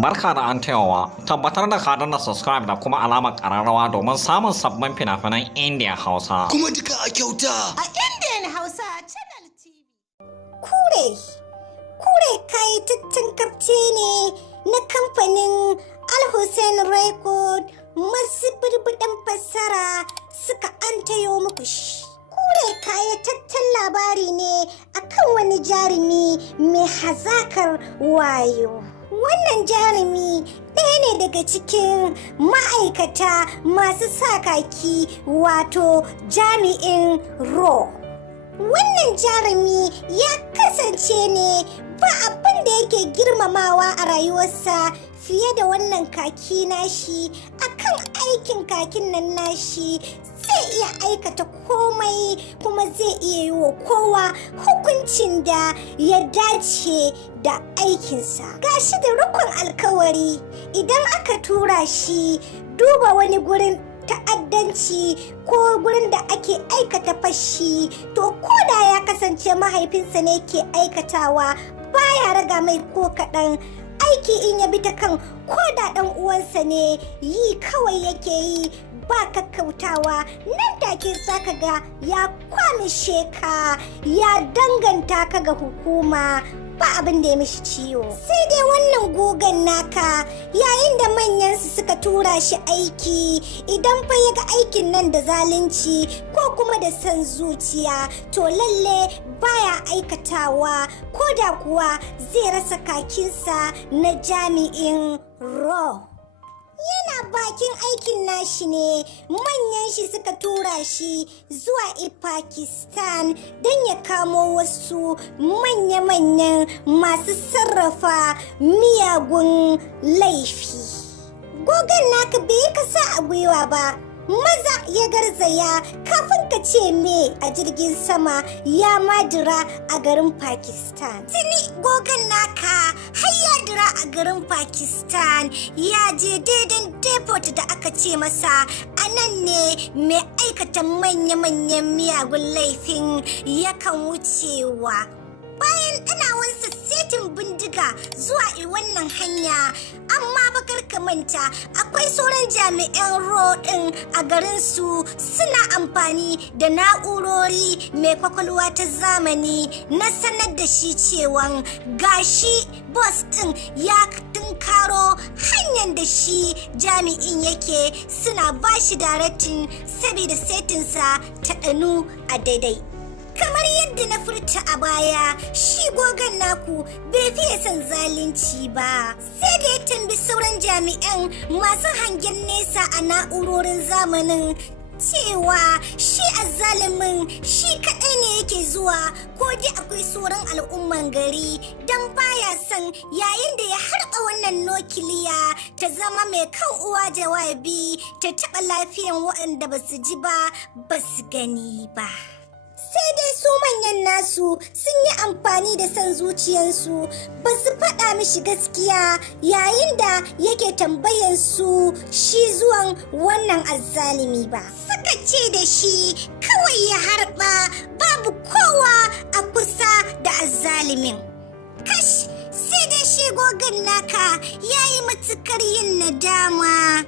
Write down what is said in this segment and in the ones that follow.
Barka da an tayawa, tabbatar da ka danna subscribe da kuma alamar ƙararrawa domin samun sabbin fina-finan Indiya Hausa. Kuma duka a kyauta! A Indian Hausa Channel TV. Kure kayataccen kafce ne na kamfanin Al-Hussein Record masu birbiɗan fassara suka antayo muku shi. Kure kayataccen labari ne akan wani jarumi mai hazakar wayo. Wannan jarumi ɗaya ne daga cikin ma'aikata masu sa kaki wato jami'in RAW. Wannan jarumi ya kasance ne ba abin da yake girmamawa a rayuwarsa fiye da wannan kaki nashi. Akan aikin kakin nan nashi zai iya aikata komai kuma zai iya yi wa kowa hukuncin da ya dace da aikinsa. Gashi da rukun alkawari idan aka tura shi duba wani gurin ta'addanci ko gurin da ake aikata fashi, to koda ya kasance mahaifinsa ne ke aikatawa baya raga mai ko kaɗan. Aiki in ya bi ta kan koda ɗan uwansa ne yi kawai yake yi ba kakkautawa, nan take zaka ga ya kwamishe ka ya danganta ka ga hukuma ba abin da ya mishi ciwo. Sai dai wannan gogon naka yayin da manyansu suka tura shi aiki, idan fa ya ga aikin nan da zalunci ko kuma da son zuciya to lalle baya aikatawa, ko da kuwa zai rasa kakinsa na jami'in RAW. Yana bakin aikin nashi ne manyan shi suka tura shi zuwa Pakistan don ya kamo wasu manya-manyan masu sarrafa miyagun laifi. Gogon naka bai kasa a gwiwa ba, maza ya garzaya kafin ka ce me a jirgin sama ya madira a garin Pakistan. Tuni gogon naka har ya dira a garin Pakistan ya je daidan depot da aka ce masa a nan ne mai aikata manya-manyan miyagun laifin yakan wucewa. Bayan ɗanawansa setin bindiga zuwa wannan hanya, amma bakar ka manta akwai sauran jami'an RAW ɗin a garinsu suna amfani da na'urori mai kwakwalwa ta zamani na sanar da shi cewan gashi boss ɗin ya tunkaro hanyar da shi jami'in yake, suna bashi daraktin saboda setinsa ta ɗanu a daidai. Kamar yadda na furta a baya, shi gogon naku bai fiye son zalunci ba. Sai da ya tambi sauran jami'an masu hangen nesa a na'urorin zamanin cewa shi azzalimin shi kaɗai ne yake zuwa ko dai akwai sauran al'umman gari, don baya son yayin da ya harba wannan nukiliya ta zama mai kan uwa jawabi ta taɓa lafiyan waɗanda ba su ji ba ba su gani ba. Sai dai su manyan nasu sun yi amfani da son zuciyarsu ba su faɗa mishi gaskiya yayin da yake tambayan su shi zuwan wannan azzalimi ba. Suka ce da shi kawai ya harba babu kowa a kusa da azzalimin. Kash, sai dai shi gogon naka ya yi matukar yin nadama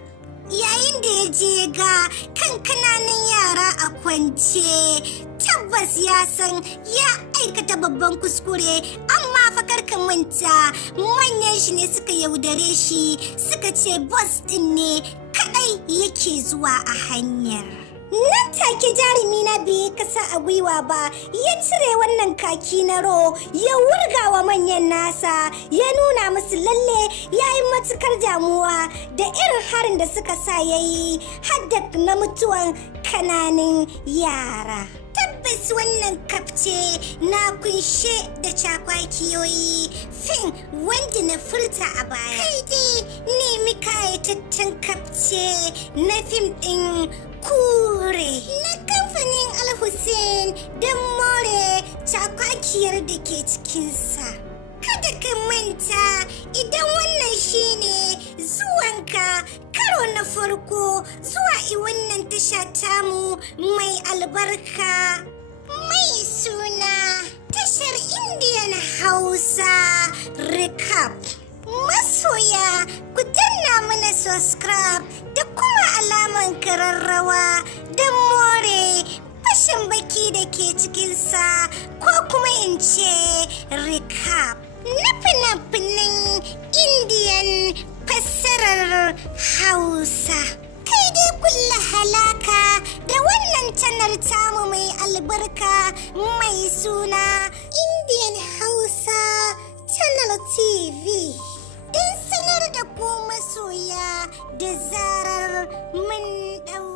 yayin da ya je ga kan kananan yara a kwance. Tabbas ya san ya aikata babban kuskure, amma fa ka manta manyan shi ne suka yaudare shi suka ce boss din ne kadai yake zuwa a hanyar. Nan take jarumi na bai kasa a gwiwa ba, ya cire wannan kaki na RAW ya wurga wa manyan nasa, ya nuna musu lalle ya yi matukar damuwa da irin harin da suka sa ya yi hadda na mutuwan kananan yara. Tabbas wannan kafce na kunshe da cakwakiyoyi fin wanda na furta a baya. Kai dai nemi kayataccen kafce na fim ɗin Kure na kamfanin Al-Hussein don more cakwakiyar da ke cikinsa. Kada ka manta idan wannan shine zuwanka karo na farko zuwa wannan tasha tamu mai albarka mai suna tashar Indian Hausa Recap. Masoya subscribe da kuma alaman kararrawa don more fashin baki da ke cikinsa ko kuma in ce recap na fina-finan Indian fassarar Hausa. Kai dai kulla halaka da wannan channel tamu mai albarka mai suna Indian Hausa Channel TV. Don sanar da ku masoya da zarar mun ɗau